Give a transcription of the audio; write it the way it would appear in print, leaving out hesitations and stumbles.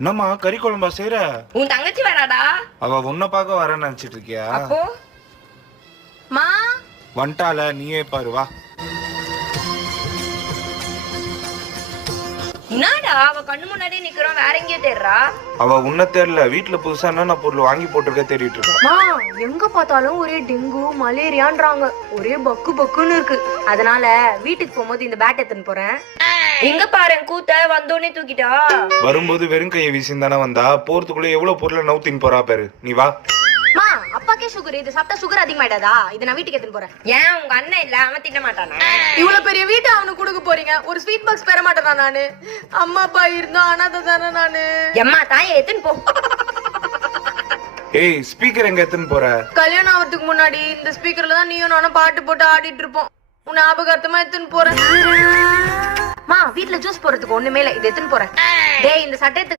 என்னம்மா கறி குழம்பா செய்யற? உன் தங்கச்சி வராடா. அவ உன்னை பார்க்க வரேன்னு நினைச்சிட்டு இருக்கியா? அப்போ மா வந்துட்டால, நீயே பாரு வா. என்னடா அவ கண்ணு முன்னாடியே நிக்கிறோம், வேற எங்கேயோ தேடுறா. அவ உன்னை தெரியல, வீட்டுல புதுசா என்னென்ன பொருள் வாங்கி போட்டிருக்க தேடிட்டு இருக்கா. மா எங்க பார்த்தாலும் ஒரே டெங்கு மலேரியான்றாங்க, ஒரே பக்கு பக்குன்னு இருக்கு. அதனால வீட்டுக்கு போகும்போது இந்த பேட் எடுத்துன்னு போறேன். எங்க பாரு கூத்த வந்தோடனே தூக்கிட்டா. வரும்போது வெறும் கையை வீசின்னு தானே வந்தா, போறதுக்குள்ள எவ்வளவு பொருளை நவுத்தின்னு போறா பாரு. நீ வா. மா அப்பாக்கே சுகர், இது சாப்பிட்டா சுகர் அதிகமாயிடாதா? இதை நான் வீட்டுக்கு எடுத்துன்னு போறேன். ஏன் உங்க அண்ணன் இல்ல, அவன் திட்ட மாட்டானா? இவ்வளவு பெரிய வீட்டை அவனுக்கு கொடுக்க போறீங்க, ஒரு ஸ்வீட் பாக்ஸ் பெற மாட்டேனா நானு? அம்மா அப்பா இருந்தா அனாதை தானே நானு. எம்மா தாயை எடுத்துன்னு போ. ஏய், ஸ்பீக்கர் எங்க எடுத்துன்னு போற? கல்யாணம் ஆகிறதுக்கு முன்னாடி இந்த ஸ்பீக்கர்ல தான் நீயும் நானும் பாட்டு போட்டு ஆடிட்டு இருப்போம். உன் ஞாபகார்த்தமா எடுத்துன்னு போறேன். மா வீட்டுல ஜூஸ் போறதுக்கு ஒண்ணுமே இல்ல, இது எடுத்துன்னு போறேன். டேய் இந்த சட்டை